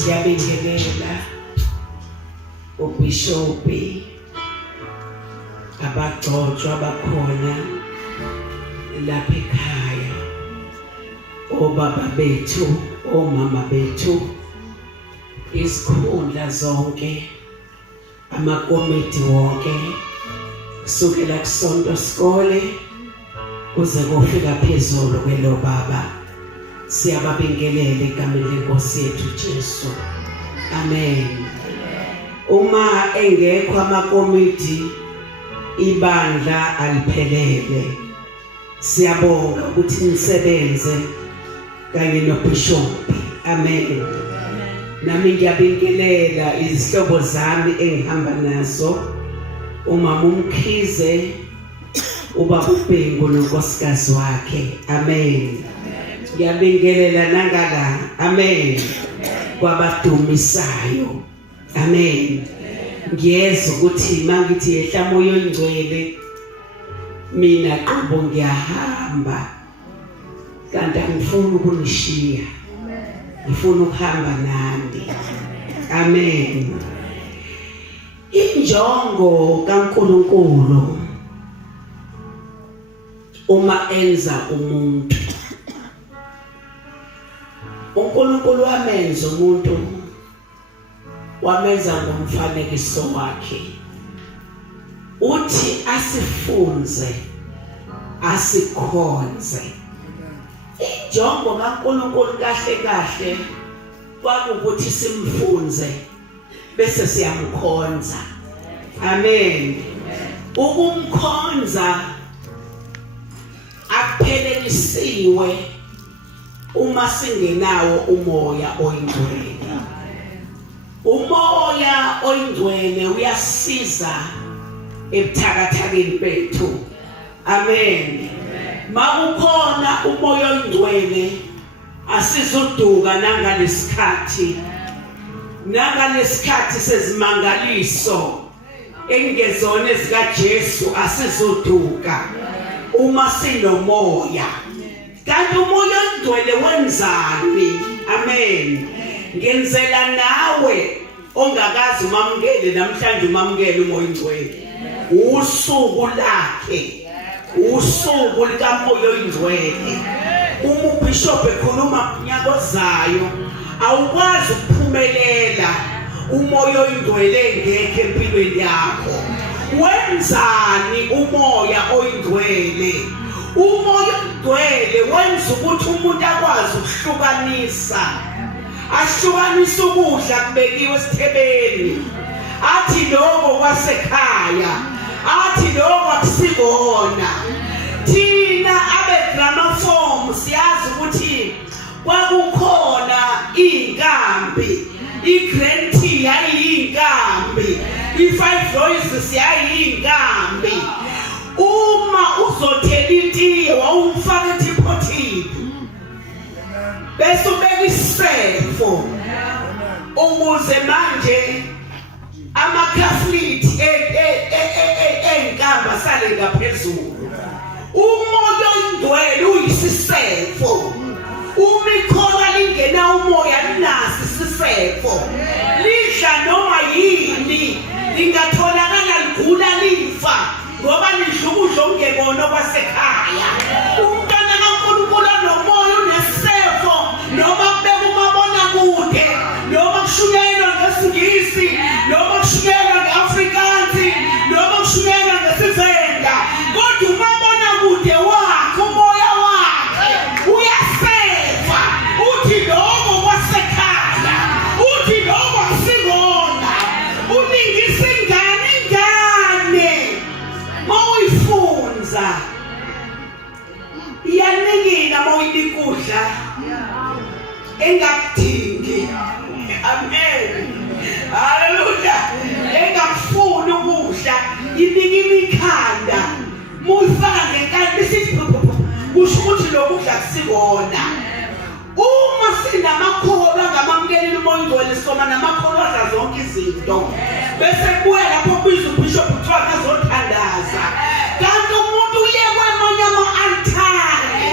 Ngiyabingelela ubishopi abagcotshwa bakhona lapha ekhaya, obaba bethu, omama bethu, isikhundla zonke, amakomiti wonke kusukela kusonto sikole kuze kufika phezulu kwelo baba. Siyababingelela egameni lenkosi yethu Jesu. Amen. Uma engekho amakomiti, ibandla aliphelele. Siyabonga ukuthi nisebenze kanye nobishop. Amen. Nami ngiyabingelela izihlobo zami engihamba nazo, umama uMkhize, ubaba uBhengu nonkosikazi wakhe. Amen. Ngiyabingelela nangala. Amen. Kwabadumisayo. Amen. Ngiyeza ukuthi mangithi yehla moyo oyingcwele, mina qobo ngiyahamba, kanti angifuni ukunishiya, ngifuna ukuhamba nandi. Amen. Injongo kaNkulunkulu uma enza umuntu, uNkulunkulu wamenza umuntu, wamenza ngomfanekiso wakhe, uthi asifunze, asikhonze. Injongo kaNkulunkulu kahle kahle kwakukuthi simfunze bese siyamkhonza. Amen. Ukumkhonza akuphelelisiwe uma singenawo umoya oyingcwele. Umoya oyingcwele uyasiza ebuthakathakeni bethu. Amen. Makukhona umoya oyingcwele asizuduka nangalesikhathi sezimangaliso engezona zikaJesu asizuduka uma sinomoya. Kanti umoya oyingcwele wenzani? Amen. Ngenzela nawe ongakazi umamukele namhlanje, umamukele umoya oyingcwele. Usuku lakhe, usuku likamoya oyingcwele. Uma ubishop ekhuluma unyaka ozayo, awukwazi ukuphumelela umoya oyingcwele engekho empilweni yakho. Wenzani umoya oyingcwele? Umoya oyingcwele wenza ukuthi umuntu akwazi ukuhlukanisa, ahlukanisa ukudla kubekiwe esithebeni, athi lokho kwasekhaya, athi lokho akusikona. Thina abeGrammophone siyazi ukuthi kwakukhona inkambi, iGrand T yayiyinkambi, i5 Voices yayiyinkambi. Uma uzothela itiye wawumfaka etiphotini, bese ubeka isefo, ukuze manje amakhaflithi enkamba sale ngaphezulu. Umoya oyingcwele uyisisefo. Uma ikhola lingena umoya linasi isisefo, lidla noma yini, lingatholakala ligula lifa ngoba lidla ukudla okungekona kwasekhaya. Umntwana kaNkulunkulu nomoya unesefo, noma kubeka umabonakude, noma kushukela ngesingisi, noma kushukela ngeAfrikaans, noma kushukela ngesivenda, kodwa umabonakude wakhe, umoya wakhe uyasefa. Uthi lokho kwasekhaya, uthi lokho akusikona, uningisa ingane mawuyifunza, iyanikina mawuyikudla engakudingi. Amen. Hallelujah. Engakufuni ukudla, inika imikhanda, muyifaka ngenkani besithi kusho ukuthi lokudla kusikona. Uma sinamakholwa ngamamukeli umoya oyingcwele, soma namakholwa adla zonke izinto, bese kubuya lapho kubiza ubishop kuthiwa azothandaza. Kanti umuntu uye kwamanye ama-altari,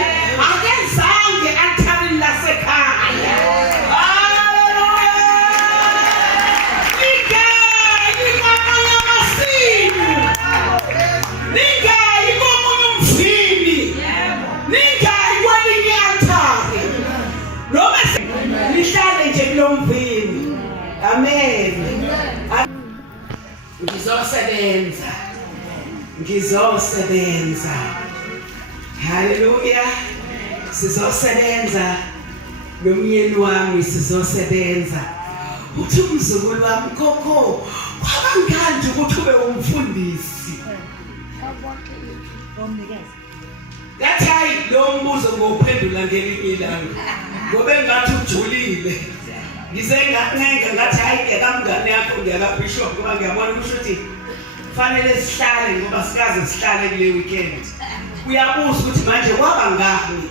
akezange altari lasekhaya. Hallelujah. nomvini. Amen. Ngizosebenza. Hallelujah. Sizosebenza nomyeni wami, sizosebenza. Uthi umzukulu wami Khokho, kwabanganje ukuthi ube umfundisi. Ngathi lo mbuzo ngophendula ngelinye ilanga. Ngobe ngathi ujulile. Ngizengancenga ngathi hayi ngekamngane yakho ngiyakabishop ngoba ngiyabona ukuthi kufanele sihlale ngoba sikaze sihlale kule weekend. Uyabuza ukuthi manje kwaba ngani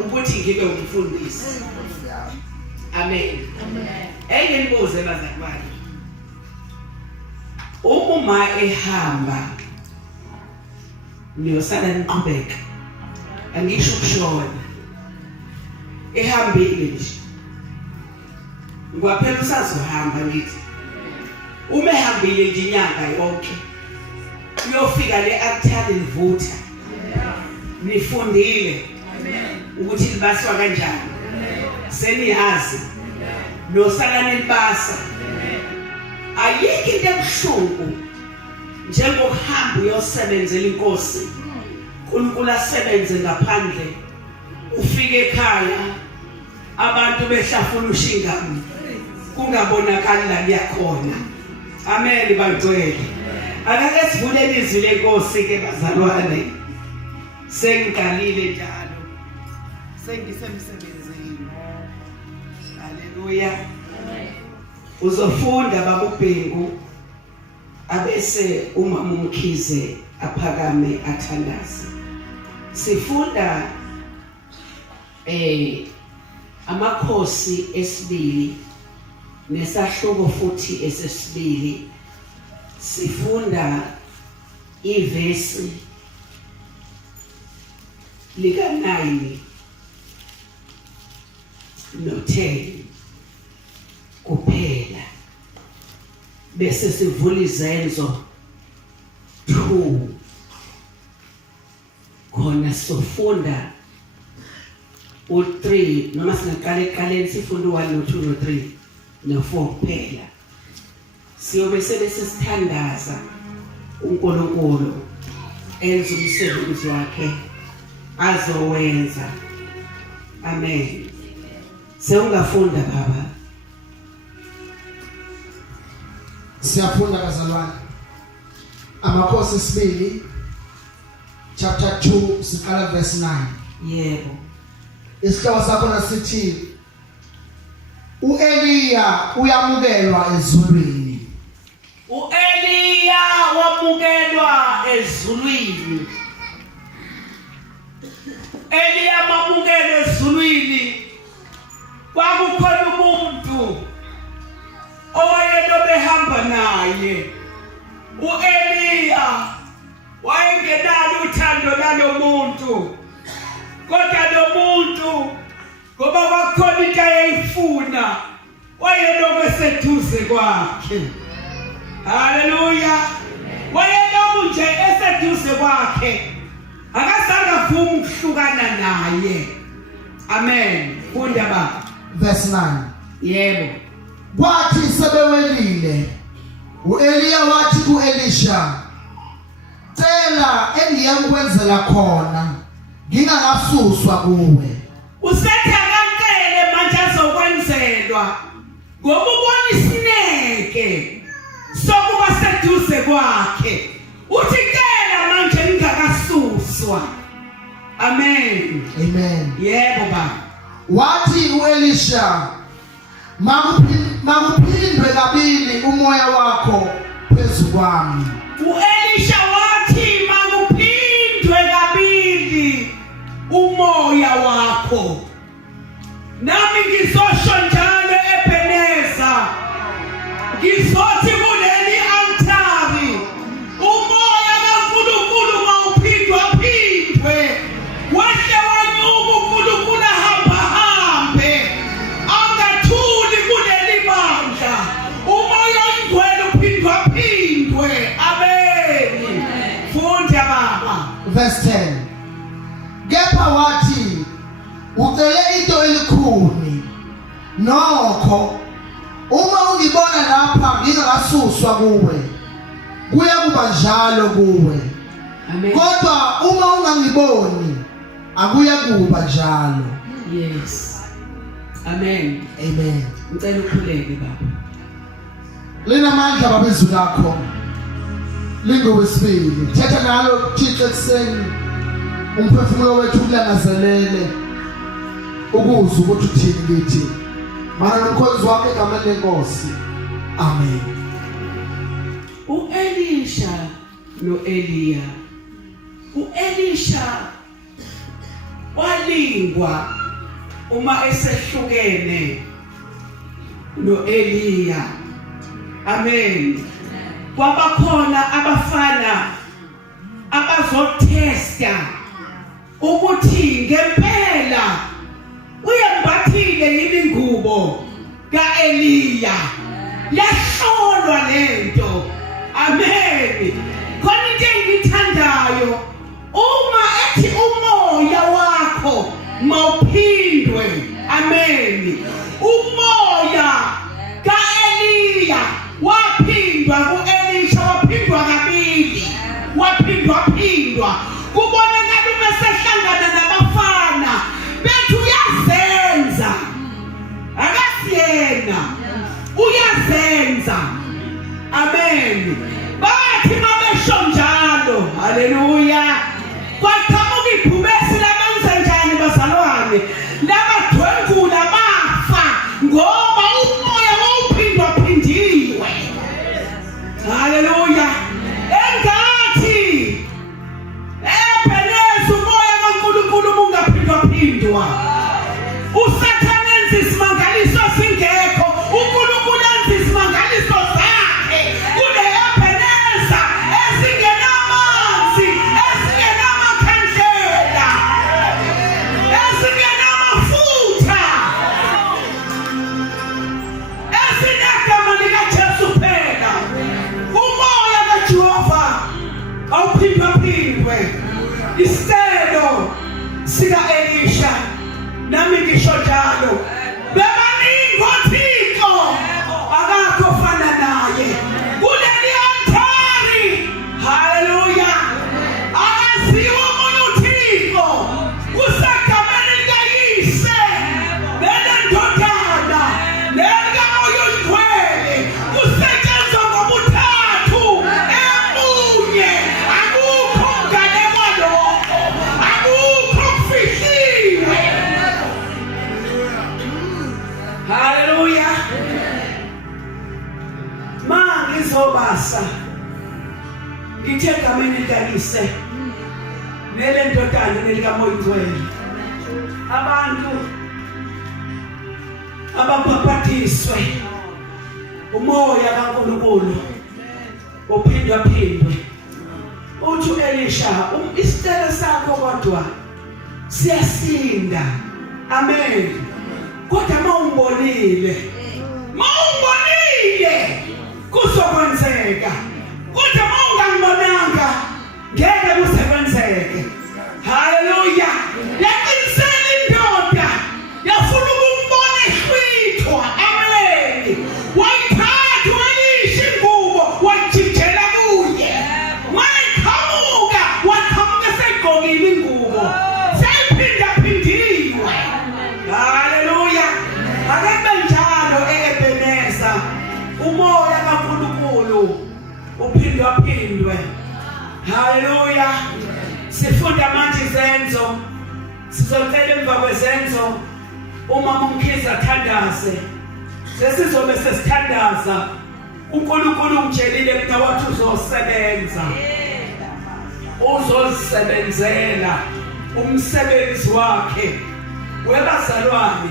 ukuthi ngibe umfundisi. Amen. Enye imbuzo bazalwane. Uma ehamba niyosala niqhubeka. Angisho ukushona. Ehambile nje. Ngwaphela usazohamba ngithi. Uma ehambile nje inyanga yonke. Uyofika le-Actari Vutha. Nifundile. Ukuthi libaswa kanjani. Seniyazi. Nosala nilibasa. Ayikho into ebuhlungu njengokuhamba uyosebenzela inkosi. uNkulunkulu asebenze ngaphandle. Ufike ekhaya abantu behlafuna ushingami. Kungabonakali la kuyakhona. Amen bangcwele. Akake sivule ilizwi lenkosi ke bazalwane. Sengiqalile njalo. Sengisemsebenzini. Haleluya. Uzofunda babubhengu abese umama uMkhize aphakame athandaze. Sifunda amakhosi esibili nesahluko futhi esesibili. Sifunda ivesi lika 9 no 10 kuphela. Bese sivula izenzo 2 khona sofunda u3 noma singaqala eqaleni sifunda u1 no2 no3 no4 kuphela. Siyobe sesithandaza uNkulunkulu enza umsebenzi wakhe azowenza. Amen. Sewungafunda baba. Siyafunda bazalwane. Amakhosi esibili chapter 2 siqala verse 9. Yebo. Isihloko sakho nasithi uEliya uyamukelwa ezulwini. uEliya wamukelwa ezulwini. Eliya wamukelwa ezulwini. Kwakukhona umuntu owayelobehamba naye. uEliya wayengenalo uthando lalo muntu. Kodwa lo muntu ngoba kwakhona into ayifuna wayelokhu eseduze kwakhe. Haleluya. Wayelokhu nje eseduze kwakhe. Akazange avuma ukuhlukana naye. Amen. Funda baba. Verse 9. Yebo. Kwathi sebewelile uEliya wathi kuElisha, "Cela engiyakwenzela khona ngingakasuswa kuwe." Usethakankele manje azokwenzelwa ngoba ubona isineke sokuba seduze kwakhe. Uthi cela manje ngingakasuswa. Amen. Amen. Yebo baba. Wathi uElisha, "Makuphindwe kabili umoya wakho phezu kwami." uElisha wathi makuphindwe kabili umoya wakho. Nami ngizosho njalo eBheneza. Ngizothi kuleli altari umoya kaNkulunkulu mawuphindwa phindwe. Wehle wanyuka uNkulunkulu ahamba hambe. Angathuli kuleli bandla. Umoya ongcwele uphindwa phindwe. Amen. Funda baba. Verse 10. Kepha wathi ucele into elikhuni noma nokho uma ungibona lapha ngingakasuswa kuwe kuya kuba njalo kuwe. Amen. Kodwa uma ungangiboni akuya kuba njalo. Yes. Amen. Amen. Ngicela ukhuleke baba. Linamandla babezu lakho. Lingowesibili. Thetha ngalo Thixo ekseni. Umphefumulo wethu ulangazelele. Ukuzwa ukuthi uthini kithi. Mana nomkhozi wakhe egameni lenkosi. Amen. U-Elisha no-Eliya. U-Elisha walingwa uma esehlukene no-Eliya. Amen. Kwabakhona abafana abazotesta ukuthi ngempela uyembathile yini ingubo ka-Eliya. Yahlolwa lento. Amen. Khona into engithandayo uma ethi umoya wakho mawuphindwe. Amen. Umoya ka-Eliya waphindwa ku-Elisha, waphindwa kabili, waphindwa kubonakala uma sehlangana nabafana bethu uyazenza akasiyena uyazenza. Amen. Bathi mabesho njalo, haleluya, kwaqhamuka ibhubesi labenza njani bazalwane, labadwengula bafa ngoba umoya wawuphindwa. Haleluya. Engathi Ebeneza umoya kaNkulunkulu ungaphindwa. uSathane enza isimangaliso singekho, uNkulunkulu enza isimangaliso zakhe kule Ebeneza ezingenamanzi, ezingenamakhandlela, ezingenamafutha, ezinegama likaJesu phela. Umoya kaJehova awuphindwe. Isicelo sika-Elisha nami ngisho njalo, bebaningi oThixo akakho ofana naye kuleli althari. Haleluya. Akaziwa omunye uThixo kusegameni likayise nelendodana nelikamoya oyingcwele, kusetshenzwa ngobuthathu emunye. Akukho mnganekwa lokho, akukho kufihliwe. Haleluya. Ngizobasa ngithi egameni likayise nelendodana nelikamoya oyingcwele, abantu abapapathiswe umoya kaNkulunkulu uphindwe. Uthi u-Elisha, isicelo sakho kodwa siyasinda. Amen. Kodwa mawumbonile kuzokwenzeka, kodwa mawungangibonanga ngeke kusekwenzeke. Haleluya. Yaqinisela indoda yafuna ukumbona ehlwithwa. Amen. Wayithatha u-Elisha ingubo wajijela kuye. Waqhamuka esegqokile ingubo, seyiphindiwe. Haleluya. Akube njalo e-Ebeneza, umoya kaNkulunkulu uphindwe. Haleluya. Sifunda manje izenzo, sizocela emva kwezenzo umama uMkhize athandaze. Sesizobe sesithandaza. uNkulunkulu umtshelile mina wathi uzosebenza, uzosebenzela umsebenzi wakhe. Webazalwane,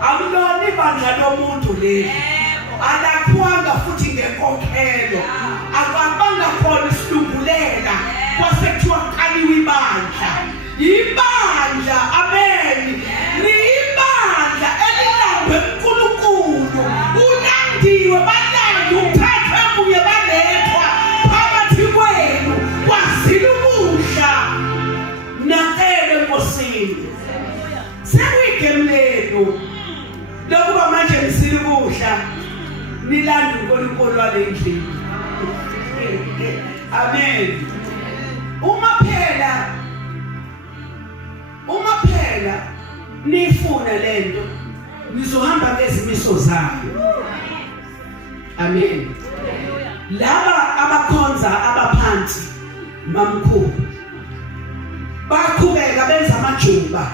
akulona ibandla lomuntu leli, alakhwanga futhi ngenkokhelo, akabanga khona isilungulela kwasekuthiwa qaliwe ibandla. Amen. Libandla elilandwe uNkulunkulu, ulandiwe balandi uthathwe kuye balethwa phakathi kwenu kwazile ukudla nacele enkosini. Sekuyigeme lenu lokuba manje nilanda uNkulunkulu walendlini. Amen. Uma phela nifuna lento nizohamba ngezimiso zayo. Amen. Laba abakhonza abaphansi mamkhulu bakhubeka benza amajuba,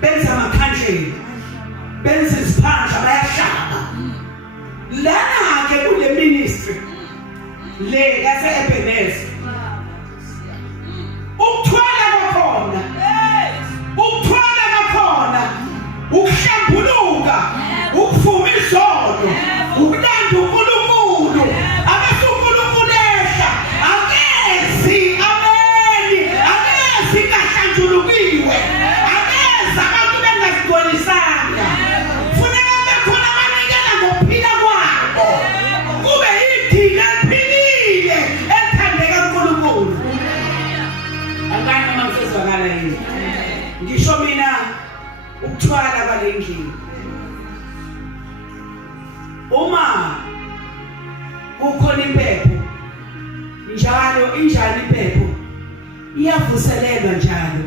benza amakhandlela, benza iziphandla bayahlaba. Lana ke kule ministry le yase Ebenezer ukuthwala bakhona ukuhlambuluka ukuvuma izono ukulanda uNkulunkulu abese uNkulunkulu ehla akezi kahlanjulukiwe akezi abantu bengazigcolisanga funeka bekhona abanikela ngokuphila kwabo kube idina eliphilile elithandeka uNkulunkulu. Angani mangizwakala yini ngisho mina ukuthwala kwalendlini uma kukhona impepho njalo injani impepho iyavuselelwa njalo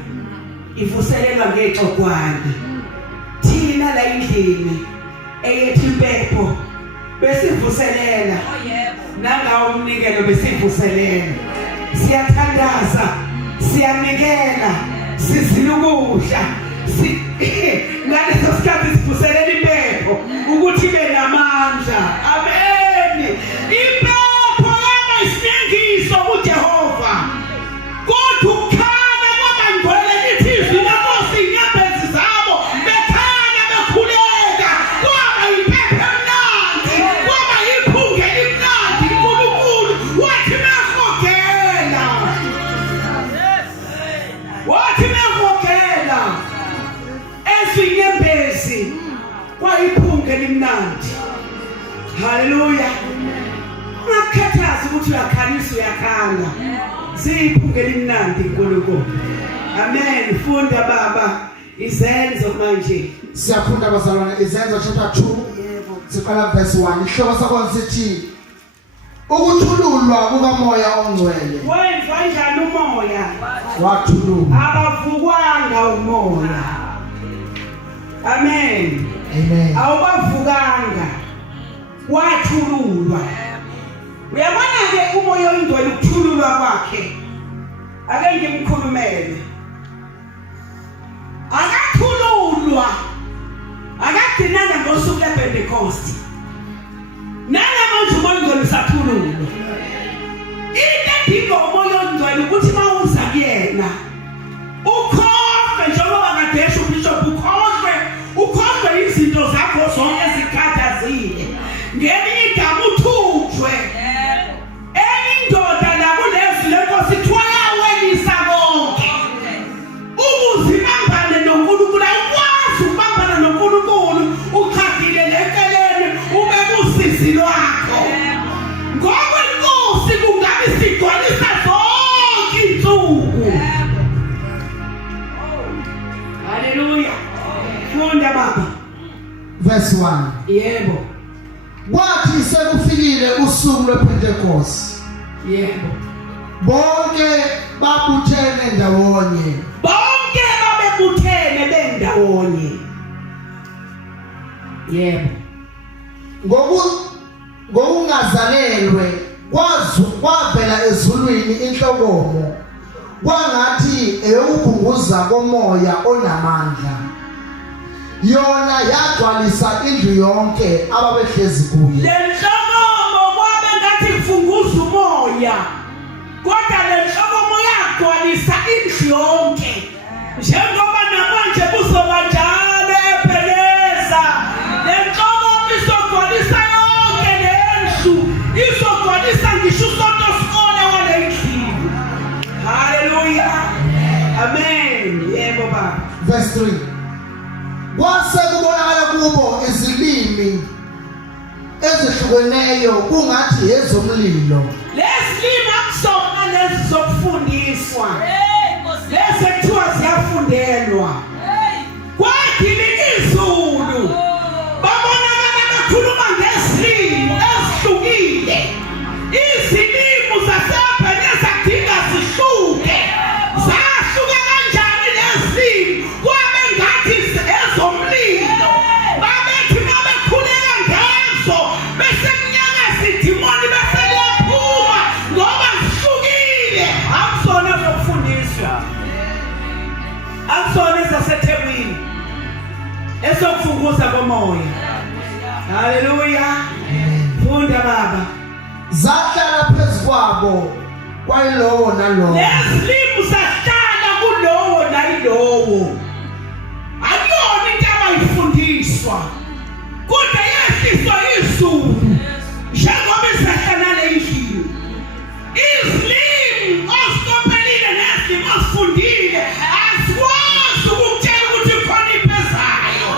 ivuselelwa ngexokwana thina la endlini eyethi impepho besivuselela nangawo umnikelo besivuselela siyathandaza siyanikela sizilukudla ngaleso sikhathi sivuselela impepho ukuthi ibe namandla. Amen. Impepho yaba isinengiso kuJehova kodwa ukukhala kwabangcwele lithi izwi leNkosi inyembezi zabo bekhanya bekhuleka kwaba impepho emnandi kwaba iphunga elimnandi. uNkulunkulu wathi mehogela ezinyembezi kwayiphunga elimnandi. Haleluya. Ungakhathazi ukuthi uyakhalisa uyakhanga ziyiphunga elimnandi uNkulunkulu. Amen. Funda baba izenzo manje. Siyafunda bazalwane izenzo chapter 2 siqala verse 1. Ihloko sakho sithi ukuthululwa kukamoya ongcwele. Wenza kanjani umoya? Wathululwa. Abavukwanga umoya. Amen. Amen. Awubavukanga wathululwa. Uyabona ke umoya oyingcwele ukuthululwa kwakhe ake ngimkhulumele akathululwa akadinanga ngosuku lePentecost namanje umoya oyingcwele usathululwa. Into edinga umoya oyingcwele ukuthi mawuza kuyena ukhohlwe njengoba kadesha uBishop ukhohlwe izinto zakho zonke ezikhathazile ngelinye igama uthujwe indoda nakulezi leNkosi thwala welisa konke ukuzibambane noNkulunkulu ukwazi ukubambana noNkulunkulu ukhadile lekeleni ube kusisi lwakho ngoba iNkosi kungabe sigcwalisa zonke insuku. Haleluya. Funda baba verse 1. Yebo. Kwathi sekufikile usuku lwePentecost. Yebo. Bonke babuthene ndawonye. Bonke babebuthene bendawonye. Yebo. Ngokungazalelwe kwavela ezulwini inhlokomo kwangathi eyokukhunguza komoya onamandla. Yona yagcwalisa indlu yonke ababehlezi kuyo. Lenhlokomo kwabe ngathi kufunguza umoya kodwa lenhlokomo yagcwalisa indlu yonke njengoba namanje kuzoba njalo ePeneza. Lenhlokomo izogcwalisa yonke lendlu izogcwalisa ngisho sonke sikole walendlu. Haleluya. Amen. Yebo baba. Verse 3. Kwase kubonakala kubo izilimi ezihlukeneyo kungathi ezomlilo. Lesilimi akusona lezi zokufundiswa. Lezi ekuthiwa ziyafundelwa. Kwathi izulu babonakala bekhuluma ngesilimi Haleluya. Funda baba. Zahlala phezu kwabo kwayilowo nalowo. Lesilimu sahlala kulowo nayilowo. Akuyona into abayifundiswa. Kodwa yehliswa izulu. Njengoba isahlala lendlini. Izilimu osikopelile nezilimu osifundile asikwazi ukutshela ukuthi khona impezayo.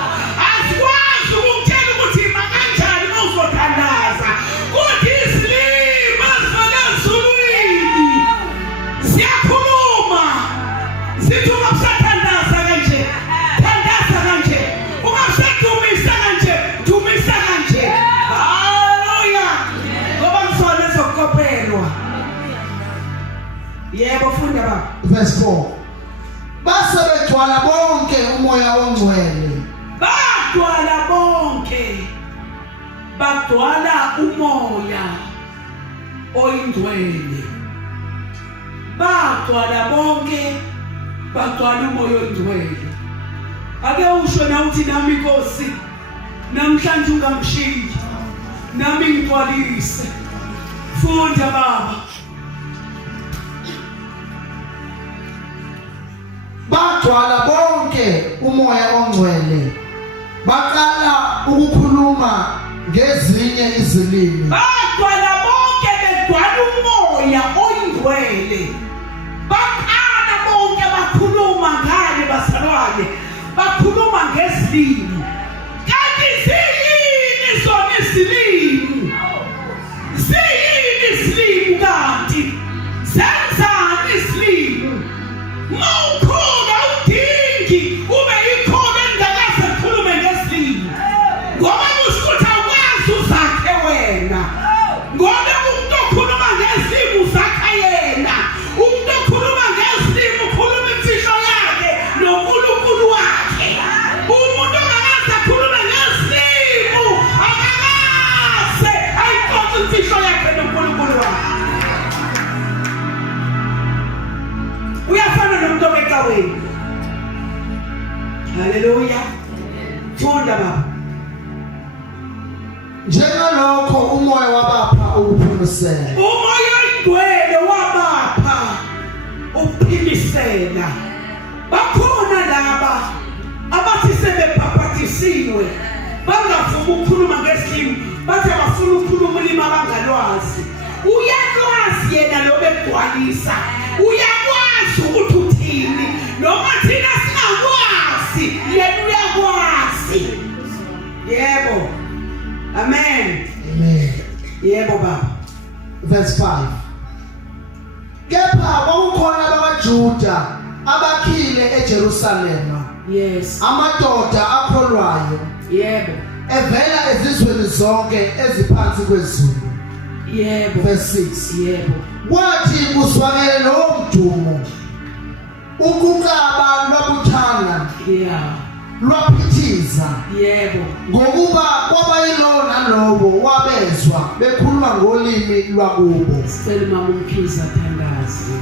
Asikwazi ukutshela ukuthi ima kanjani uzothandaza. Kodwa izilimu ezivela ezulwini ziyakhuluma. Zithi uma usathandaza kanje, thandaza kanje. Uma usadumisa kanje, dumisa kanje. Haleluya. Ngoba ngizona ezokukopelwa. Yebo funda baba. Verse 4. Base begcwala bonke umoya ongcwele. Bagcwala bonke. Bagcwala umoya oyingcwele. Bagcwala bonke. Bagcwala umoya oyingcwele. Ake usho na uthi nami Nkosi namhlanje ungamshiyi. Nami ngigcwalise. Funda baba. Bagcwala bonke umoya ongcwele. Baqala ukukhuluma ngezinye izilimi. Bagcwala bonke begcwala umoya oyingcwele. Baqala bonke bakhuluma ngale bazalwane. Bakhuluma ngezilimi. Kanti ziyini zona izilimi? Ziyini izilimi kanti? Zenzani izilimi? Mawukhona udingi ube ikhona endakaze khulume ngezilimi. Ngoba usikuthi akwazi uzakhe wena. Ngoba umuntu okhuluma ngezilimi uzakha yena. Umuntu okhuluma ngezilimi ukhuluma imfihlo yakhe noNkulunkulu wakhe. Umuntu ongakaze akhulume ngezilimi akakaze ayixoxe imfihlo yakhe noNkulunkulu wakhe. Uyafana nomuntu obecaweni. Haleluya. Funda baba. Njengalokho umoya wabapha ukuphimisela. Umoya oyingcwele wabapha ukuphimisela. Bakhona laba abathi sebephaphathisiwe bangafuni ukukhuluma ngezilimi bathi bafuna ukukhuluma ulimi abangalwazi. Uyakwazi yena lo begcwalisa. Uyakwazi ukuthi uthini noma thina singakwazi yena uyakwazi. Yebo. Amen. Amen. Yebo baba. Verse 5. Kepha kwakukhona abamaJuda abakhile eJerusalema. Yes. Amadoda akholwayo. Yebo. Evela ezizweni zonke eziphansi kwezulu. Yebo. Verse 6. Yebo. Kwathi kuzwakele lo mdumo ukukaba lwabuthana Yeah. lwaphithiza. Yebo. Ngokuba kwabayilo nalowo wabezwa bekhuluma ngolimi lwakubo. Sicela mama uMkhize athandaze.